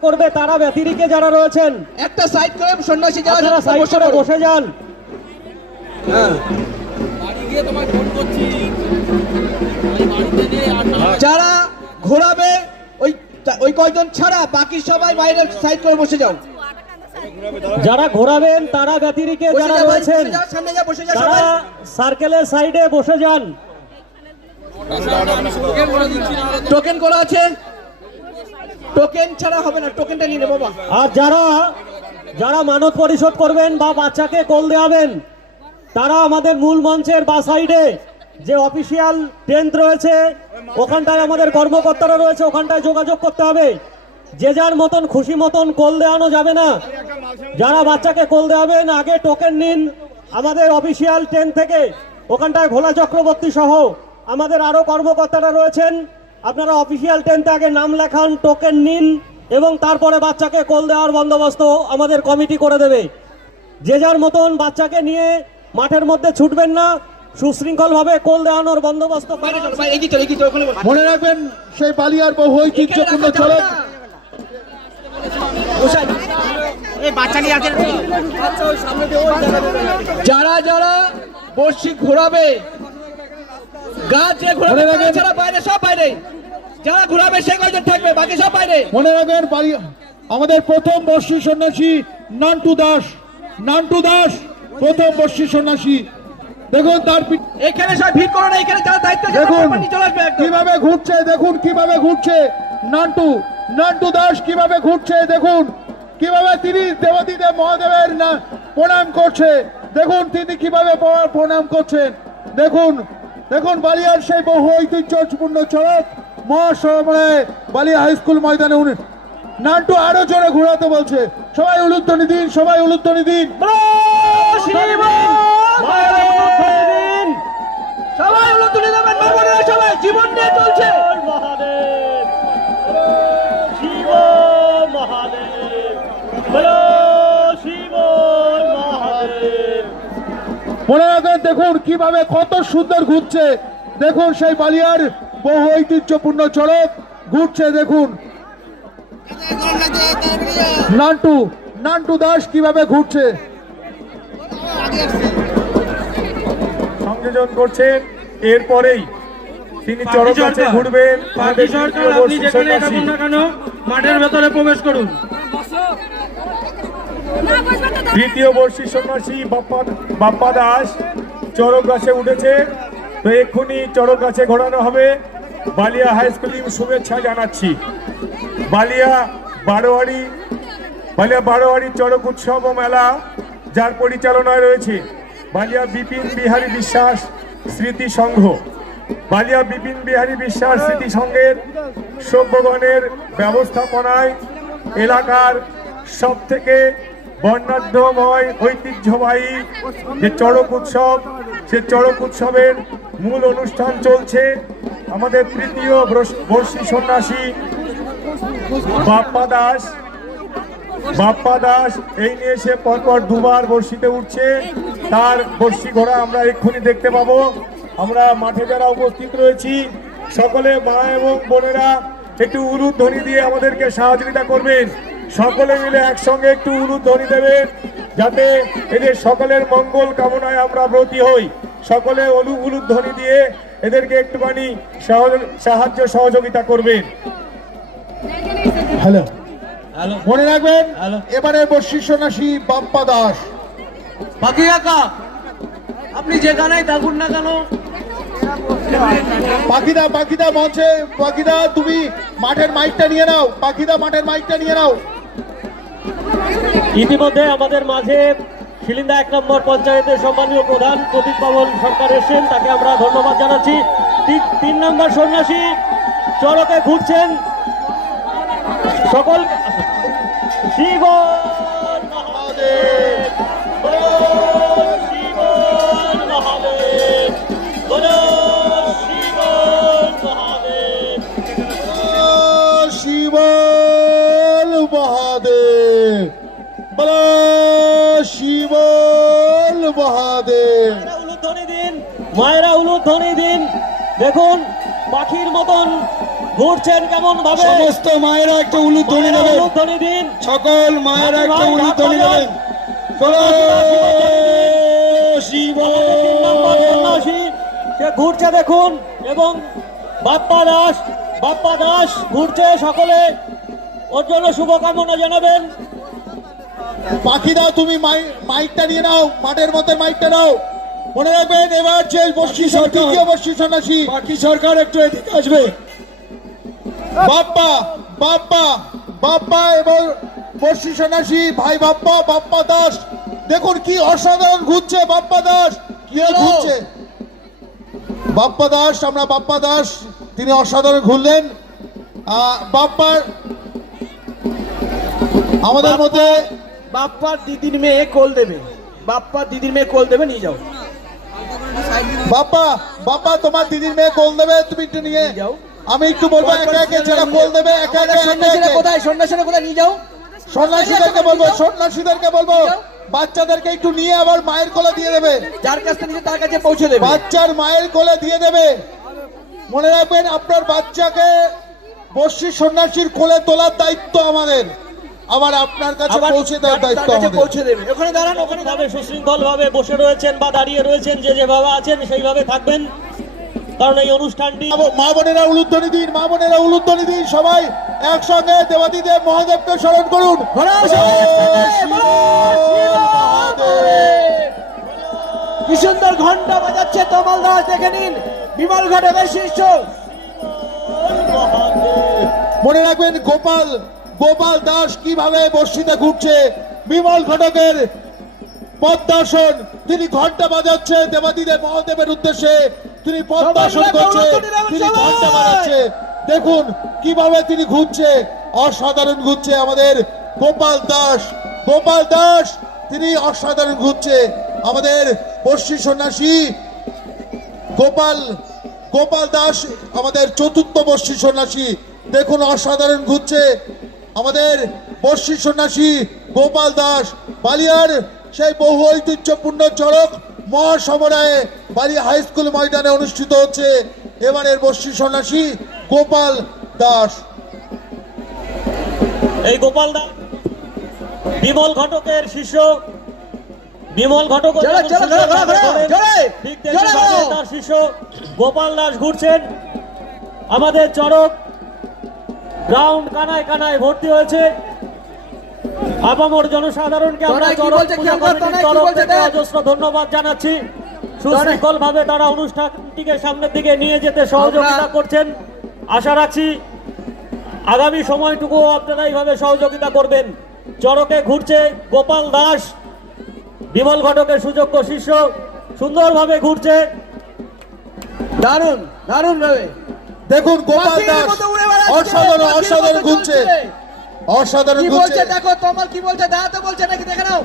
করবে তারা ব্যতিরিকে যারা রয়েছেন। একটা সাইড করে সন্ন্যাসী যারা আপনারা সাইড বসে করে বসে যান। হ্যাঁ। যারা ঘোরাবে ওই ওই কয়জন ছাড়া বাকি সবাই বাইরে সাইড করে বসে যাও। যারা ঘোরাবেন তারা ব্যতিরিকে যারা রয়েছেন বসে সামনে বসে তারা সার্কেলের সাইডে বসে যান। টোকেন করা আছে? টোকেন ছাড়া হবে না টোকেনটা নিয়ে নে বাবা। আর যারা যারা মানত পরিশোধ করবেন বা বাচ্চাকে কোল দেওয়াবেন, তারা আমাদের মূল মঞ্চের বা সাইডে যে অফিসিয়াল টেন্ট রয়েছে, ওখানটায় আমাদের কর্মকর্তারা রয়েছে, ওখানটায় যোগাযোগ করতে হবে। যে যার মতন খুশি মতন কোল দেওয়ানো যাবে না, যারা বাচ্চাকে কোল দেওয়াবেন, আগে টোকেন নিন। আমাদের অফিসিয়াল টেন্ট থেকে ওখানটায় ভোলা চক্রবর্তী সহ আমাদের আরও কর্মকর্তারা রয়েছেন। আপনারা অফিসিয়াল টেন্টে আগে নাম লেখান টোকেন নিন এবং তারপরে বাচ্চাকে কোল দেওয়ার বন্দোবস্ত আমাদের কমিটি করে দেবে। যে যার মতন বাচ্চাকে নিয়ে মাঠের মধ্যে ছুটবেন না সুশৃঙ্খলভাবে কোল দেওয়ানোর বন্দোবস্ত। মনে রাখবেন সেই বালিয়ার বহু ঐতিহ্যপূর্ণ চলক যারা যারা বর্ষি ঘোরাবে গাছ যে ঘোরাবে ছাড়া বাইরে সব বাইরে। যারা ঘোরাবে সে কয়জন থাকবে? বাকি সব বাইরে। মনে রাখবেন আমাদের প্রথম বর্ষী সন্ন্যাসী নান্টু দাস। নান্টু দাস প্রথম বর্ষী সন্ন্যাসী। দেখুন তার এখানে সব ভিড় করো না এখানে যারা দায়িত্ব দেখুন। কীভাবে ঘুরছে দেখুন কীভাবে ঘুরছে নান্টু। নান্টু দাস কীভাবে ঘুরছে দেখুন। কীভাবে তিনি দেবতীদেব মহাদেবের প্রণাম করছে। দেখুন তিনি কীভাবে প্রণাম করছেন। দেখুন দেখুন বালিয়ার সেই বহু ঐতিহ্যপূর্ণ চড়ক মহাসমায় বালিয়া হাই স্কুল ময়দানে উনি নান্টু আরও জোরে ঘোরাতে বলছে। সবাই উলুধ্বনি দিন সবাই উলুধ্বনি দিন সবাই হলো দেবেন সবাই জীবন নিয়ে চলছে। মহাদেব। শিব মহাদেব। বলো শিব মহাদেব। মনে দেখুন কীভাবে কত সুন্দর ঘুরছে। দেখুন সেই বালিয়ার বহু ঐতিহ্যপূর্ণ চড়ক। ঘুরছে দেখুন। নান্টু নান্টু দাস কীভাবে ঘুরছে। সংযোজন করছেন এরপরেই তিনি কাছে ঘুরবেন। মাঠের ভেতরে প্রবেশ করুন। দ্বিতীয় বর্ষী সন্ন্যাসী বাপ্পা বাপ্পা দাস। চরক গাছে উঠেছে। তো এক্ষুনি চরক গাছে ঘোরানো হবে। বালিয়া হাই স্কুল শুভেচ্ছা জানাচ্ছি। বালিয়া বারোয়ারি বালিয়া বারোয়ারি চরক উৎসব মেলা যার পরিচালনায় রয়েছে বালিয়া বিপিন বিহারী বিশ্বাস স্মৃতি সংঘ। বালিয়া বিপিন বিহারী বিশ্বাস স্মৃতি সংঘের সভ্যগণের ব্যবস্থাপনায় এলাকার সব থেকে বর্ণাঢ্যময় ঐতিহ্যবাহী যে চড়ক উৎসব, সে চড়ক উৎসবের মূল অনুষ্ঠান চলছে। আমাদের তৃতীয় বর্ষ- সন্ন্যাসী বাপ্পা দাস। বাপ্পা দাস, এই নিয়ে সে পরপর দুবার বর্ষিতে উঠছে। তার বর্ষি ঘোড়া আমরা এক্ষুনি দেখতে পাবো। আমরা মাঠে যারা উপস্থিত রয়েছি, সকলে মা এবং বোনেরা একটু উলুধ্বনি দিয়ে আমাদেরকে সহযোগিতা করবেন। সকলে মিলে একসঙ্গে একটু উলুধ্বনি দেবেন যাতে এদের সকলের মঙ্গল কামনায় আমরা ব্রতী হই। সকলে অলু উলুধ্বনি দিয়ে এদেরকে একটুখানি সাহায্য সহযোগিতা করবেন। হ্যালো। মনে রাখবেন এবারে বর্ষী সন্ন্যাসী বাপ্পা দাস। বাকি কাকা আপনি যেখানেই থাকুন না কেন? পাখিদা পাখিদা মঞ্চে পাখিদা তুমি মাঠের মাইকটা নিয়ে নাও পাখিদা মাঠের মাইকটা নিয়ে নাও। ইতিমধ্যে আমাদের মাঝে শিলিন্দা এক নম্বর পঞ্চায়েতের সম্মানীয় প্রধান প্রদীপ পাবন সরকার এসেছেন, তাকে আমরা ধন্যবাদ জানাচ্ছি। তিন নম্বর সন্ন্যাসী চরকে ঘুরছেন। সকল শিব উলুধ্বনি দিন মায়েরা উলুধ্বনি দিন। দেখুন পাখির মতন ঘুরছেন কেমন ভাবে। সমস্ত মায়েরা একটা উলুধ্বনি দেবেন উলুধ্বনি দিন। সকল মায়েরা একটা উলুধ্বনি দেবেন শিব। সে ঘুরছে দেখুন এবং বাপ্পা দাস বাপ্পা দাস ঘুরছে সকলে। ওর জন্য শুভকামনা জানাবেন। পাখিরা তুমি মাই- মাইকটা নিয়ে নাও মাঠের মধ্যে মাইকটা নাও মনে রাখবেন এবার যে সরকার। তৃতীয় বর্ষি সন্ন্যাসী। বাকি সরকার একটু এদিকে আসবে। বাপ্পা বাপ্পা বাপ্পা এবং বর্ষি সন্ন্যাসী ভাই বাপ্পা বাপ্পা দাস। দেখুন কি অসাধারণ ঘুরছে বাপ্পা দাস। কি ঘুরছে? বাপ্পা দাস আমরা বাপ্পা দাস তিনি অসাধারণ ঘুরলেন। আহ, বাপ্পার আমাদের মধ্যে বাপ্পার দিদির মেয়ে কোল দেবে। বাপ্পার দিদির মেয়ে কোল দেবে নিয়ে যাও। বাপ্পা বাপ্পা তোমার দিদির মেয়ে কোল দেবে তুমি একটু নিয়ে যাও। আমি একটু বলব একে একে যারা কোল দেবে একে একে সন্ন্যাসীরা কোথায়? সন্ন্যাসীরা কোথায়? নিয়ে যাও। সন্ন্যাসীদেরকে বলব সন্ন্যাসীদেরকে বলব বাচ্চাদেরকে একটু নিয়ে আবার মায়ের কোলে দিয়ে দেবে। যার কাছ থেকে তার কাছে পৌঁছে দেবে। বাচ্চার মায়ের কোলে দিয়ে দেবে। মনে রাখবেন আপনার বাচ্চাকে বর্ষি সন্ন্যাসীর কোলে তোলার দায়িত্ব আমাদের। আবার আপনার কাছে পৌঁছে দেওয়ার দায়িত্ব কাছে আমাদের। পৌঁছে দেবে। ওখানে দাঁড়ান ওখানে ভাবে সুশৃঙ্খল ভাবে বসে রয়েছেন বা দাঁড়িয়ে রয়েছেন যে যেভাবে আছেন সেইভাবে থাকবেন। কারণ এই অনুষ্ঠানটি মা বোনেরা উলুধ্বনি দিন মা বোনেরা উলুধ্বনি দিন সবাই একসঙ্গে দেবাদিদেব মহাদেবকে স্মরণ করুন। শিব কি সুন্দর ঘণ্টা বাজাচ্ছে তমাল দাস দেখে নিন। বিমল ঘটকের শিষ্য মনে রাখবেন গোপাল গোপাল দাস কীভাবে বর্ষিতে ঘুরছে? বিমল ঘটকের পদ্মাসন তিনি ঘণ্টা বাজাচ্ছে দেবাদিদেব মহাদেবের উদ্দেশ্যে। তিনি পদ্মাসন করছে তিনি ঘণ্টা বাজাচ্ছে। দেখুন কীভাবে তিনি ঘুরছে। অসাধারণ ঘুরছে আমাদের গোপাল দাস। গোপাল দাস তিনি অসাধারণ ঘুরছে আমাদের বর্ষি সন্ন্যাসী। গোপাল গোপাল দাস আমাদের চতুর্থ বর্ষী সন্ন্যাসী। দেখুন অসাধারণ ঘুরছে। আমাদের বর্ষী সন্ন্যাসী গোপাল দাস বালিয়ার সেই বহু ঐতিহ্যপূর্ণ চড়ক মহাসমরায়ে বালিয়া হাই স্কুল ময়দানে অনুষ্ঠিত হচ্ছে এবারের বর্ষী সন্ন্যাসী গোপাল দাস এই গোপাল দাস বিমল ঘটকের শিষ্য বিমল ঘটক বলো। তার শিষ্য গোপাল দাস ঘুরছেন আমাদের চরক গ্রাউন্ড কানায় কানায় ভর্তি হয়েছে। আপামর জনসাধারণকে আমরা। অজস্র ধন্যবাদ জানাচ্ছি। সুশৃঙ্খল ভাবে তারা অনুষ্ঠানটিকে সামনের দিকে নিয়ে যেতে সহযোগিতা করছেন। আশা রাখছি আগামী সময়টুকু আপনারা এইভাবে সহযোগিতা করবেন। চরকে ঘুরছে গোপাল দাস। বিমল ঘটকের সুযোগ্য শিষ্য সুন্দরভাবে ঘুরছে। দারুণ দারুণ ভাবে দেখুন গোপাল দাস অসাধারণ অসাধারণ ঘুরছে। অসাধারণ কি ঘুরছে বলছে দেখো তমাল কি বলছে দাঁড়াতে বলছে নাকি দেখে নাও।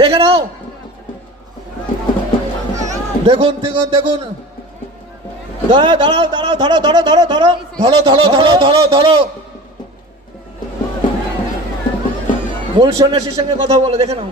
দেখে নাও। দেখুন দেখুন দেখুন। দাঁড়াও দাঁড়াও দাঁড়াও ধরো ধরো ধরো। ধরো ধরো ধরো ধরো। ধরো ধরো। মূল সন্ন্যাসীর সঙ্গে কথা বলো দেখে নাও।